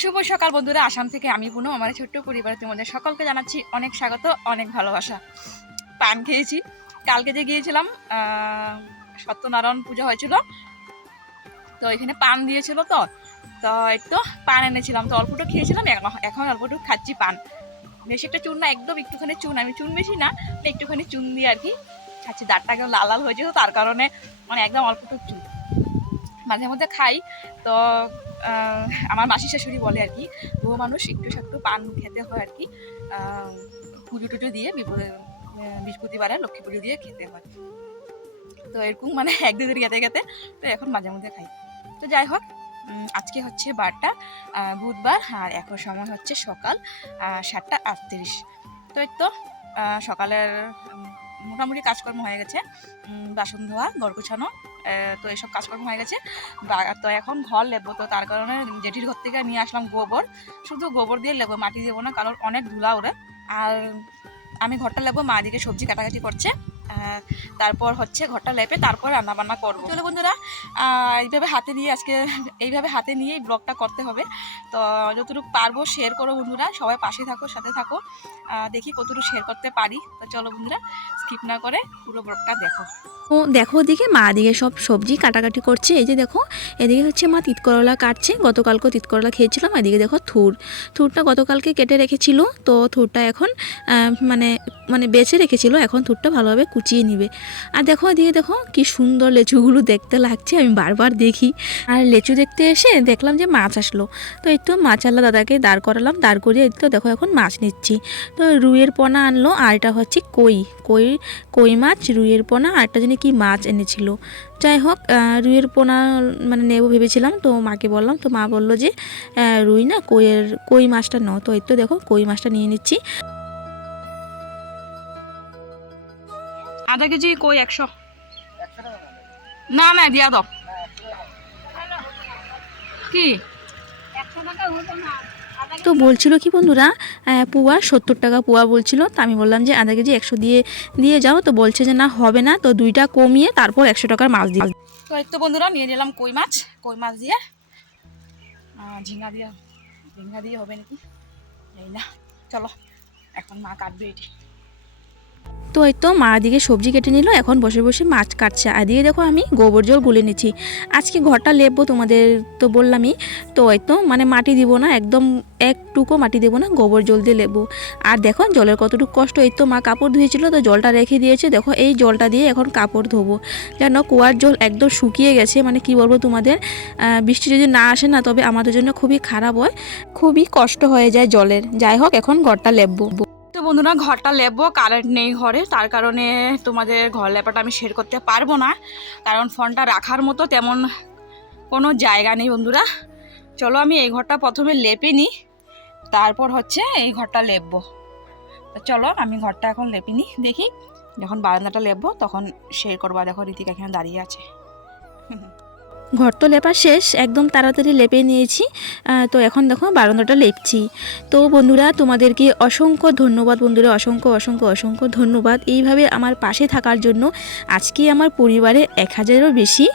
শুভ সকাল বন্ধুরা। আসাম থেকে আমি পুনম আমার ছোট্ট পরিবারে তোমাদের সকলকে জানাচ্ছি অনেক স্বাগত, অনেক ভালোবাসা। পান খেয়েছি। কালকে যে গিয়েছিলাম সত্যনারায়ণ পুজো হয়েছিল। তো এখানে পান দিয়েছিল তো। তো একটু পান এনেছিলাম। তো অল্পটু খেয়েছিলাম, এখন এখন অল্পটু খাচ্ছি পান। বেশি একটা চুন না, একদম একটুখানি চুন। আমি চুন বেশি না, একটুখানি চুন দিয়ে আর কি খাচ্ছি। দাঁতটাকে লাল লাল হয়েছে তো তার কারণে মানে একদম অল্পটু চুন। মাঝে মধ্যে খাই। তো আমার মাসি শাশুড়ি বলে আর কি বহু মানুষ একটু সাকটু পান খেতে হয় আর কি। পুজো টুজো দিয়ে বৃহস্পতিবারে লক্ষ্মী পুজো দিয়ে খেতে হয়। তো এরকম মানে এক দুদিন খেতে খেতে তো এখন মাঝে মধ্যে খাই। তো যাই হোক আজকে হচ্ছে বারটা বুধবার, আর এখন সময় হচ্ছে সকাল সাতটা আটত্রিশ। তো এই তো সকালের মোটামুটি কাজকর্ম হয়ে গেছে। বাসন ধোয়া, ঘর গোছানো তো এইসব কাজকর্ম হয়ে গেছে। তো এখন ঘর লেবো, তো তার কারণে জেঠির ঘর থেকে নিয়ে আসলাম গোবর। শুধু গোবর দিয়ে লেবো, মাটি দেবো না, কারণ অনেক ধুলা ওরে। আর আমি ঘরটা লেবো, মা দিকে সবজি কাটাকাটি করছে। তারপর হচ্ছে ঘরটা লেপে তারপর রান্না বান্না করব। চলো বন্ধুরা এইভাবে হাতে নিয়ে আজকে এইভাবে হাতে নিয়ে এই ব্লগটা করতে হবে। তো যতটুকু পারব শেয়ার করো বন্ধুরা, সবাই পাশে থাকো, সাথে থাকো। দেখি কতটুকু শেয়ার করতে পারি। তো চলো বন্ধুরা স্কিপ না করে পুরো ব্লগটা দেখো। ও, দেখো ওদিকে মা দিকে সব সবজি কাটাকাটি করছে। এই যে দেখো, এদিকে হচ্ছে মা তিত করলা কাটছে। গতকালকেও তিত করলা খেয়েছিলাম, এদিকে দেখো থুর। থুরটা গতকালকে কেটে রেখেছিল। তো থুরটা এখন মানে মানে বেছে রেখেছিল। এখন থুরটা ভালোভাবে কুচিয়ে নিবে। আর দেখো এদিকে দেখো, কি সুন্দর লেচুগুলো দেখতে লাগছে, আমি বারবার দেখি। আর লেচু দেখতে এসে দেখলাম যে মাছ আসলো। তো এই তো মাছ আল্লাহ দাদাকে দাঁড় করালাম, দাঁড় করিয়ে তো দেখো এখন মাছ নিচ্ছি। তো রুইয়ের পোনা আনলো, আর এটা হচ্ছে কই। কই কই মাছ, রুইয়ের পোনা, আর একটা জানি কি মাছ এনেছিল। যাই হোক রুইয়ের পোনা মানে নেব ভেবেছিলাম, তো মাকে বললাম, তো মা বলল যে রুই না, কইয়ের, কই মাছটা ন তো এই তো দেখো, কই মাছটা নিয়ে নিচ্ছি। আধা কেজি কই? একশো। না না দিয়া দাও। কি? তো বলছিল কি বন্ধুরা পুয়া সত্তর টাকা পুয়া বলছিল তো আমি বললাম যে আধা কেজি একশো দিয়ে দিয়ে যাও তো বলছে যে না হবে না তো দুইটা কমিয়ে তারপর একশো টাকার মাছ দিই তো এই তো বন্ধুরা নিয়ে নিলাম কই মাছ কই মাছ দিয়ে। ঝিঙ্গা দিয়ে ঝিঙ্গা দিয়ে হবে নাকি? এই না চলো এখন মা কাটবে এটি। তো এই তো মা দিকে সবজি কেটে নিল, এখন বসে বসে মাছ কাটছে। আর দিয়ে দেখো আমি গোবর জল গুলে নিচ্ছি। আজকে ঘরটা লেপবো তোমাদের তো বললামই, তো এই তো মানে মাটি দিব না, একদম একটুকু মাটি দেবো না, গোবর জল দিয়ে লেবো আর দেখো জলের কতটুকু কষ্ট, এই তো মা কাপড় ধুয়েছিল, তো জলটা রেখে দিয়েছে। দেখো এই জলটা দিয়ে এখন কাপড় ধোবো। যেন কুয়ার জল একদম শুকিয়ে গেছে মানে কি বলব তোমাদের বৃষ্টি যদি না আসে না, তবে আমাদের জন্য খুবই খারাপ হয়, খুবই কষ্ট হয়ে যায় জলের। যাই হোক, এখন ঘরটা লেপবো। বন্ধুরা, ঘরটা লেবো কারেন্ট নেই ঘরে। তার কারণে তোমাদের ঘর লেপাটা আমি শেয়ার করতে পারব না। কারণ ফোনটা রাখার মতো তেমন কোনো জায়গা নেই বন্ধুরা। চলো আমি এই ঘরটা প্রথমে লেপে নিই। তারপর হচ্ছে এই ঘরটা লেপবো। চলো আমি ঘরটা এখন লেপে নিই। দেখি, যখন বারান্দাটা লেপবো, তখন শেয়ার করব। দেখো ঋতিকা এখানে দাঁড়িয়ে আছে। ঘর তো লেপা শেষ, একদম তাড়াতাড়ি লেপে নিয়েছি। তো এখন দেখো বারান্দাটা লেপছি। তো বন্ধুরা, তোমাদেরকে অসংখ্য ধন্যবাদ বন্ধুরা, অসংখ্য অসংখ্য অসংখ্য ধন্যবাদ। এইভাবে আমার পাশে থাকার জন্য আজকে আমার পরিবারে এক হাজারেরও বেশি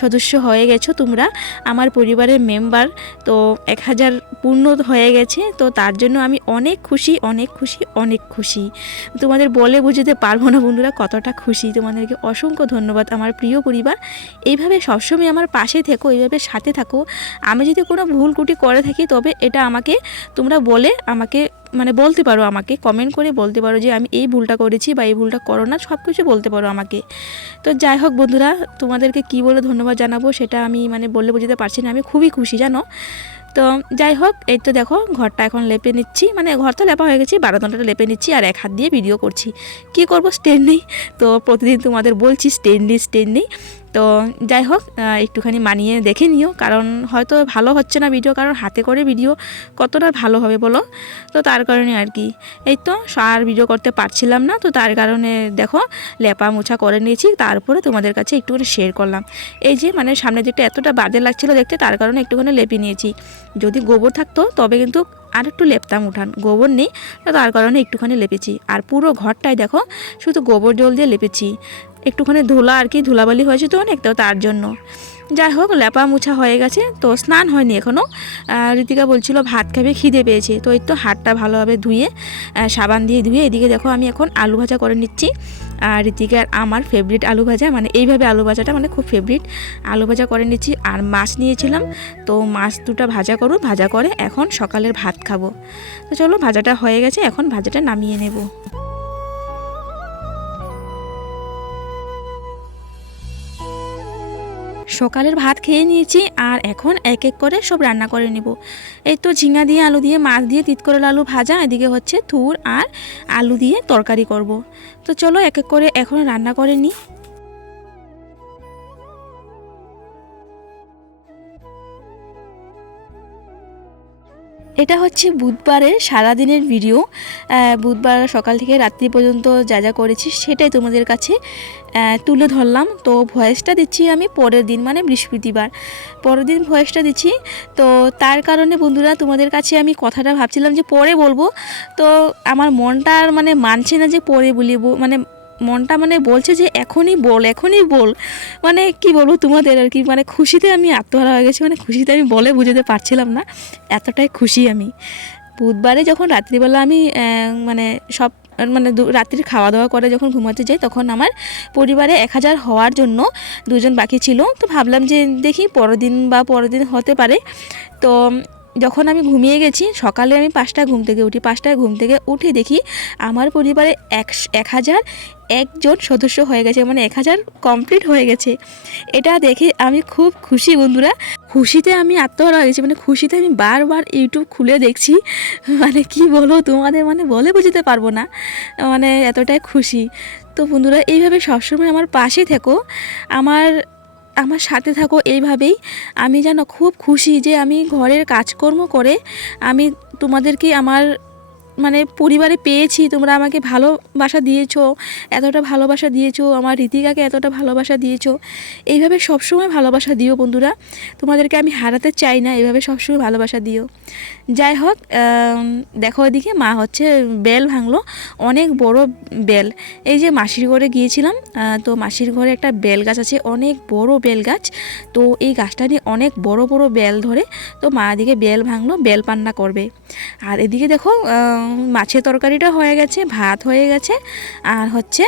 সদস্য হয়ে গেছো তোমরা। আমার পরিবারের মেম্বার তো এক হাজার পূর্ণ হয়ে গেছে, তো তার জন্য আমি অনেক খুশি অনেক খুশি অনেক খুশি। তোমাদের বলে বুঝতে পারব না বন্ধুরা, কতটা খুশি। তোমাদেরকে অসংখ্য ধন্যবাদ আমার প্রিয় পরিবার। এইভাবে সবসময় সবসময় আমার পাশে থেকো, এইভাবে সাথে থাকো। আমি যদি কোনো ভুল কুটি করে থাকি, তবে এটা আমাকে তোমরা বলে আমাকে মানে বলতে পারো আমাকে কমেন্ট করে বলতে পারো যে আমি এই ভুলটা করেছি বা এই ভুলটা করো না সব কিছু বলতে পারো আমাকে। তো যাই হোক বন্ধুরা, তোমাদেরকে কি বলে ধন্যবাদ জানাব সেটা আমি মানে বললে বোঝাতে পারছি না, আমি খুবই খুশি, জানো? তো যাই হোক, এই তো দেখো, ঘরটা এখন লেপে নিচ্ছি মানে ঘর তো লেপা হয়ে গেছে বারোদনটা লেপে নিচ্ছি আর এক হাত দিয়ে ভিডিও করছি। কি করব স্ট্যান্ড নেই। তো প্রতিদিন তোমাদের বলছি স্ট্যান্ড নেই স্ট্যান্ড নেই। তো যাই হোক একটুখানি মানিয়ে দেখে নিও। কারণ হয়তো ভালো হচ্ছে না ভিডিও কারণ হাতে করে ভিডিও কতটা ভালো হবে বলো? তো তার কারণে আর কি। এই তো আর ভিডিও করতে পারছিলাম না, তো তার কারণে দেখো, লেপা মোছা করে নিয়েছি, তারপরে তোমাদের কাছে একটুখানি শেয়ার করলাম। এই যে মানে সামনের দিকটা এতটা বাজে লাগছিল দেখতে, তার কারণে একটুখানি লেপে নিয়েছি। যদি গোবর থাকতো, তবে কিন্তু আর একটু লেপতাম উঠান। গোবর নেই তার কারণে একটুখানি লেপেছি। আর পুরো ঘরটায় দেখো, শুধু গোবর জল দিয়ে লেপেছি। একটুখানি ধুলা আর কি, ধুলাবালি হয়েছে তো অনেক, তো তার জন্য। যাই হোক লেপা মুছা হয়ে গেছে, তো স্নান হয়নি এখনও ঋতিকা বলছিল ভাত খাবে, খিদে পেয়েছে। তো এই তো হাতটা ভালোভাবে ধুয়ে সাবান দিয়ে ধুয়ে এদিকে দেখো আমি এখন আলু ভাজা করে নিচ্ছি। আর ঋতিকার আমার ফেভারিট আলু ভাজা মানে এইভাবে আলু ভাজাটা মানে খুব ফেভারিট আলু ভাজা করে নিচ্ছি। আর মাছ নিয়েছিলাম, তো মাছ দুটা ভাজা করুন, ভাজা করে এখন সকালের ভাত খাব। তো চলো, ভাজাটা হয়ে গেছে, এখন ভাজাটা নামিয়ে নেব। সকালের ভাত খেয়ে নিয়েছি আর এখন এক এক করে সব রান্না করে নেব। এই তো ঝিঙা দিয়ে, আলু দিয়ে, মাছ দিয়ে তিতকরল আলু ভাজা, এদিকে হচ্ছে থুর আর আলু দিয়ে তরকারি করব। তো চলো এক এক করে এখন রান্না করে নিই। এটা হচ্ছে বুধবারের সারাদিনের ভিডিও। বুধবার সকাল থেকে রাত্রি পর্যন্ত যা যা করেছি সেটাই তোমাদের কাছে তুলে ধরলাম। তো ভয়েসটা দিচ্ছি আমি পরের দিন মানে বৃহস্পতিবার। পরের দিন ভয়েসটা দিচ্ছি। তো তার কারণে বন্ধুরা, তোমাদের কাছে আমি কথাটা ভাবছিলাম যে পরে বলব। তো আমার মনটা আর মানে মানছে না যে পরে বলিব মানে মনটা মানে বলছে যে এখনই বল এখনই বল। মানে কি বলব তোমাদের আর কি? মানে খুশিতে আমি আত্মহারা হয়ে গেছি। মানে খুশিতে আমি বলে বুঝাতে পারছিলাম না। এতটাই খুশি আমি। বুধবারে যখন রাত্রিবেলা আমি মানে সব মানে রাত্রির খাওয়া দাওয়া করে যখন ঘুমাতে যাই, তখন আমার পরিবারে এক হাজার হওয়ার জন্য দুজন বাকি ছিল। তো ভাবলাম যে দেখি পরের দিন বা পরের দিন হতে পারে। তো যখন আমি ঘুমিয়ে গেছি, সকালে আমি পাঁচটায় ঘুম থেকে উঠি। পাঁচটায় ঘুম থেকে উঠে দেখি আমার পরিবারে এক এক হাজার একজন সদস্য হয়ে গেছে মানে এক হাজার কমপ্লিট হয়ে গেছে। এটা দেখে আমি খুব খুশি বন্ধুরা। খুশিতে আমি আত্মহারা হয়ে গেছি মানে খুশিতে আমি বারবার ইউটিউব খুলে দেখছি। মানে কি বলো তোমাদের মানে বলে বুঝতে পারব না। মানে এতটাই খুশি। তো বন্ধুরা, এইভাবে সবসময় আমার পাশে থেকো। আমার আমার সাথে থাকো এইভাবেই। আমি যেন খুব খুশি যে আমি ঘরের কাজকর্ম করে আমি তোমাদেরকে আমার মানে পরিবারে পেয়েছি, তোমরা আমাকে ভালোবাসা দিয়েছ, এতটা ভালোবাসা দিয়েছ, আমার রীতিকাকে এতটা ভালোবাসা দিয়েছ। এইভাবে সবসময় ভালোবাসা দিও বন্ধুরা। তোমাদেরকে আমি হারাতে চাই না এইভাবে সবসময় ভালোবাসা দিও। যাই হোক দেখো এদিকে মা হচ্ছে, বেল ভাঙলো, অনেক বড় বেল। এই যে মাসির ঘরে গিয়েছিলাম তো মাসির ঘরে একটা বেল গাছ আছে, অনেক বড় বেল গাছ। তো এই গাছটা নিয়ে অনেক বড় বড় বেল ধরে, তো মা এদিকে বেল ভাঙলো, বেল পান্না করবে। আর এদিকে দেখো মাছের তরকারিটা হয়ে গেছে, ভাত হয়ে গেছে, আর হচ্ছে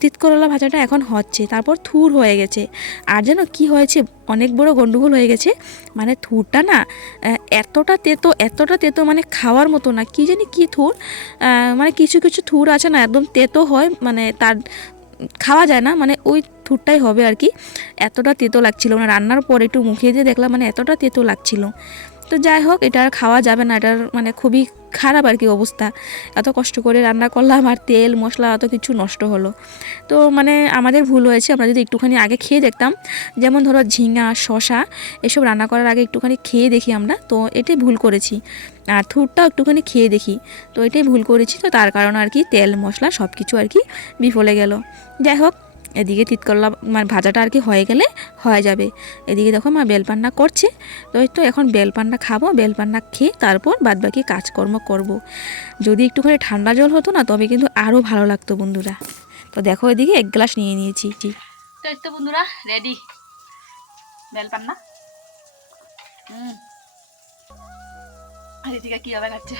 তিতকরলা ভাজাটা এখন হচ্ছে, তারপর থুর হয়ে গেছে। আর যেন কি হয়েছে, অনেক বড় গন্ডগোল হয়ে গেছে মানে থুরটা না এতটা তেতো এতটা তেতো মানে খাওয়ার মতো না, কি জানি কি থুর মানে কিছু কিছু থুর আছে না, একদম তেতো হয় মানে তার খাওয়া যায় না মানে ওই থুরটাই হবে আর কি। এতটা তেতো লাগছিল মানে রান্নার পর একটু মুখিয়ে দিয়ে দেখলাম মানে এতটা তেতো লাগছিল। তো যাই হোক, এটা আর খাওয়া যাবে না। এটার মানে খুবই খারাপ আর কি অবস্থা। এত কষ্ট করে রান্না করলাম আর তেল, মশলা এত কিছু নষ্ট হলো। তো মানে আমাদের ভুল হয়েছে, আমরা যদি একটুখানি আগে খেয়ে দেখতাম, যেমন ধরো ঝিঙা শশা এসব রান্না করার আগে একটুখানি খেয়ে দেখি আমরা, তো এটাই ভুল করেছি। আর থুরটাও একটুখানি খেয়ে দেখি, তো এটাই ভুল করেছি, তো তার কারণে আর কি তেল, মশলা সব কিছু আর কি বিফলে গেল। যাই হোক এদিকে তিতকরলা মানে ভাজাটা আর কি হয়ে গেলে হয়ে যাবে। এদিকে দেখো মা বেলপান্না করছে। তো তো এখন বেলপান্না খাব, বেলপান্না খেয়ে তারপর বাদবাকি কাজকর্ম করব। যদি একটুখানি ঠান্ডা জল হতো না, তবে কিন্তু আরও ভালো লাগতো বন্ধুরা। তো দেখো এদিকে এক গ্লাস নিয়ে নিয়েছি তো বন্ধুরা রেডি বেল পান্না হুম ঋতিকা কীভাবে খাচ্ছে?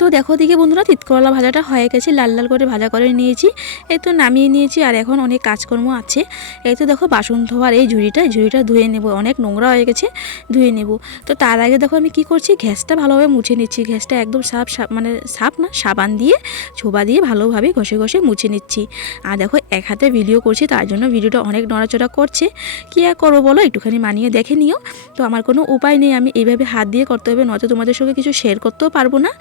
তো দেখো দিকে বন্ধুরা তিতকরলা ভাজাটা হয়ে গেছে। লাল লাল করে ভাজা করে নিয়েছি। এই তো নামিয়ে নিয়েছি আর এখন অনেক কাজকর্ম আছে। এই তো দেখো বাসন ধোয়ার এই ঝুড়িটা ঝুড়িটা ধুয়ে নেব। অনেক নোংরা হয়ে গেছে, ধুয়ে নেব। তো তার আগে দেখো আমি কি করছি, গ্যাসটা ভালোভাবে মুছে নিচ্ছি। গ্যাসটা একদম সাফ মানে সাফ না, সাবান দিয়ে, ছোবা দিয়ে ভালোভাবে ঘষে ঘষে মুছে নিচ্ছি। আর দেখো এক হাতে ভিডিও করছি, তার জন্য ভিডিওটা অনেক নড়াচড়া করছে। কী আর করব বলো, একটুখানি মানিয়ে দেখে নিও। তো আমার কোনো উপায় নেই, আমি এইভাবে হাত দিয়ে করতে হবে, নয়তো তোমাদের সঙ্গে কিছু শেয়ার করতেও পারব না।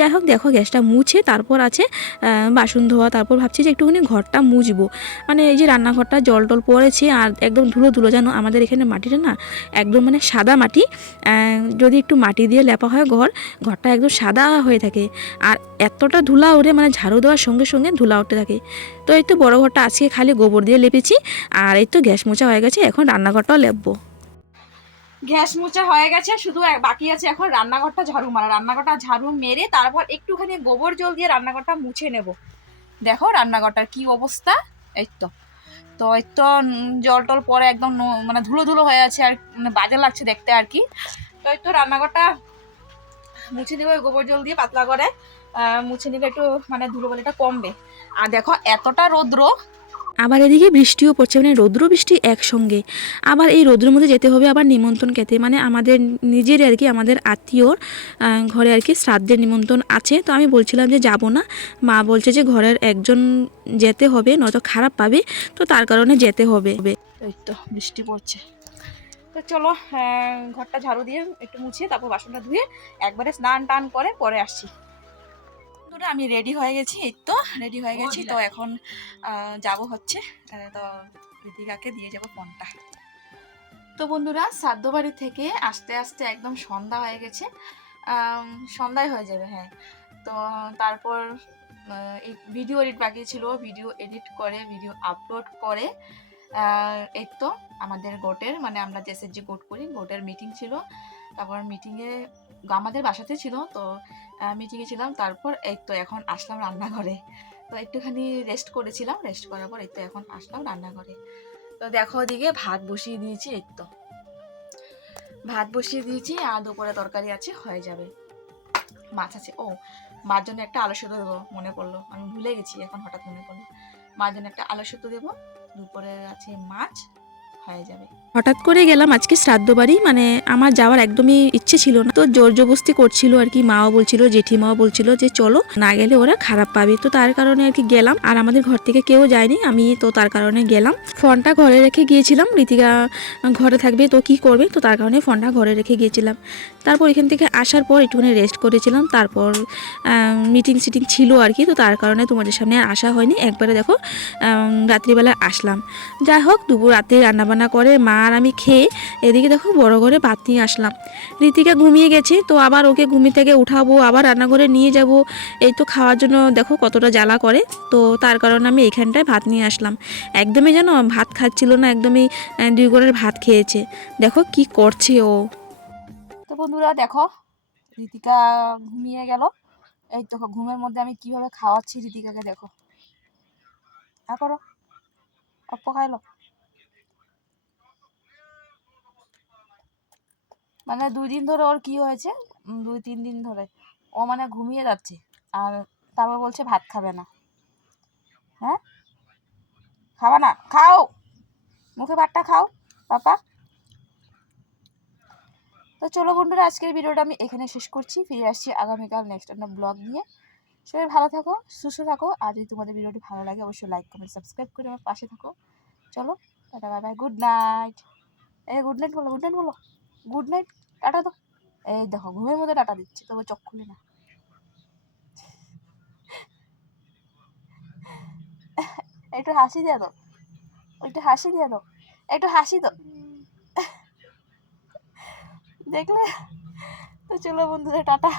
যাই হোক, দেখো গ্যাসটা মুছে তারপর আছে বাসন ধোয়া। তারপর ভাবছি যে একটুখানি ঘরটা মুছবো। মানে এই যে রান্নাঘরটা জল টল পড়েছে আর একদম ধুলো ধুলো জানো আমাদের এখানে মাটিটা না একদম মানে সাদা মাটি। যদি একটু মাটি দিয়ে লেপা হয় ঘর, ঘরটা একদম সাদা হয়ে থাকে। আর এতটা ধুলা ওঠে মানে ঝাড়ু দেওয়ার সঙ্গে সঙ্গে ধুলা উঠতে থাকে। তো এই তো বড় ঘরটা আজকে খালি গোবর দিয়ে লেপেছি, আর এই তো গ্যাস মোছা হয়ে গেছে, এখন রান্নাঘরটাও লেপবো। গ্যাস মোচা হয়ে গেছে, শুধু বাকি আছে এখন রান্নাঘরটা ঝাড়ু মারা। রান্নাঘরটা ঝাড়ু মেরে তারপর একটুখানি গোবর জল দিয়ে রান্নাঘরটা মুছে নেব। দেখো রান্নাঘরটার কি অবস্থা? এই তো। তো এই তো জল টল পরে একদম মানে ধুলো ধুলো হয়ে আছে আর মানে বাজে লাগছে দেখতে আর কি। তো এই তো রান্নাঘরটা মুছে ওই গোবর জল দিয়ে পাতলা করে। মুছে নিলে একটু মানে ধুলো বালিটা কমবে। আর দেখো এতটা রৌদ্র আবার এদিকে বৃষ্টিও পড়ছে মানে রৌদ্র বৃষ্টি একসঙ্গে। আবার এই রৌদ্রের মধ্যে যেতে হবে আবার নিমন্ত্রণ খেতে মানে আমাদের নিজের আর কি, আমাদের আত্মীয়র ঘরে আর কি শ্রাদ্ধের নিমন্ত্রণ আছে। তো আমি বলছিলাম যে যাব না। মা বলছে যে ঘরের একজন যেতে হবে, নয়তো খারাপ পাবে, তো তার কারণে যেতে হবে। এই তো বৃষ্টি পড়ছে। তো চলো ঘরটা ঝাড়ু দিয়ে একটু মুছিয়ে তারপর বাসনটা ধুয়ে একবারে স্নান টান করে পরে আসছি। বন্ধুরা, আমি রেডি হয়ে গেছি। এই তো রেডি হয়ে গেছি। তো এখন যাব হচ্ছে। তো ঋতিকাকে দিয়ে যাব ফোনটা। তো বন্ধুরা সাদ্য বাড়ি থেকে আস্তে আস্তে একদম সন্ধ্যা হয়ে গেছে। সন্ধ্যায় হয়ে যাবে হ্যাঁ। তো তারপর ভিডিও এডিট বাকি ছিল ভিডিও এডিট করে ভিডিও আপলোড করে এই তো আমাদের গোটের মানে আমরা যে যে গোট করি। গোটের মিটিং ছিল। তারপর মিটিংয়ে আমাদের বাসাতে ছিল। তো মিটিংয়ে ছিলাম তারপর এই তো এখন আসলাম রান্নাঘরে। তো একটুখানি রেস্ট করেছিলাম। রেস্ট করার পর এই তো এখন আসলাম রান্নাঘরে। তো দেখো ওদিকে ভাত বসিয়ে দিয়েছি, এই তো। ভাত বসিয়ে দিয়েছি, আর দুপুরে তরকারি আছে, হয়ে যাবে। মাছ আছে। ও, মার জন্য একটা আলু সেদ্ধ দেবো, মনে পড়ল। আমি ভুলে গেছি, এখন হঠাৎ মনে পড়ল। মার জন্য একটা আলু সেদ্ধ দেবো, দুপুরে আছে মাছ, হয়ে যাবে। হঠাৎ করে গেলাম, আজকে শ্রাদ্ধ বাড়ি মানে আমার যাওয়ার একদমই ইচ্ছে ছিল না। তো জোর জবস্তি করছিল আর কি, মাও বলছিল, জেঠিমাও বলছিল যে চলো, না গেলে ওরা খারাপ পাবে। তো তার কারণে আর কি গেলাম, আর আমাদের ঘর থেকে কেউ যায়নি, আমি তো তার কারণে গেলাম। ফোনটা ঘরে রেখে গিয়েছিলাম ঋতিকা ঘরে থাকবে, তো কি করবে? তো তার কারণে ফোনটা ঘরে রেখে গিয়েছিলাম। তারপর এখান থেকে আসার পর একটুখানি রেস্ট করেছিলাম, তারপর মিটিং সিটিং ছিল আর কি, তো তার কারণে তোমাদের সামনে আসা হয়নি। একবারে দেখো রাত্রিবেলা আসলাম। যাই হোক, দুপুর রাতে রান্নাবান্না করে মা আর আমি খেয়ে এদিকে দেখো বড় ঘরে ভাত নিয়ে আসলাম। রীতিকা ঘুমিয়ে গেছে, তো আবার ওকে ঘুমি থেকে উঠাবো, আবার রান্নাঘরে নিয়ে যাব। এই তো খাওয়ার জন্য দেখো কতটা জ্বালা করে, তো তার কারণে আমি এখানটায় ভাত নিয়ে আসলাম। একদমই যেন ভাত খাচ্ছিল না, একদমই দুই ঘরের ভাত খেয়েছে। দেখো কি করছে ও। তো বন্ধুরা দেখো, ঋতিকা ঘুমিয়ে গেল। এই তো ঘুমের মধ্যে আমি কীভাবে খাওয়াচ্ছি ঋতিকাকে দেখো। হ্যাঁ করো, অপ্প খাইলো। মানে দুই দিন ধরে ওর কি হয়েছে? দুই, তিন দিন ধরে। ও মানে ঘুমিয়ে যাচ্ছে। আর তারপর বলছে ভাত খাবে না। হ্যাঁ? খাবা না। খাও! মুখে ভাতটা খাও, পাপা। তো চলো বন্ধুরা, আজকের ভিডিওটা আমি এখানে শেষ করছি। ফিরে আসছি আগামীকাল নেক্সট একটা ব্লগ নিয়ে। সবাই ভালো থাকো, সুস্থ থাকো। আর যদি তোমাদের ভিডিওটি ভালো লাগে, অবশ্যই লাইক কমেন্ট সাবস্ক্রাইব করে আমার পাশে থাকো। চলো, tata bye bye good night এই গুড নাইট বলো গুড নাইট বলো। গুড নাইট টাটা তো। এই দেখো, ঘুমের মধ্যে টাটা দিচ্ছে, তবে চোখ খুলি না। একটু হাসি দিয়ে দাও। একটু হাসি দিয়ে দাও। একটু হাসি দাও। দেখলে? তো চলো বন্ধুরা, টাটা।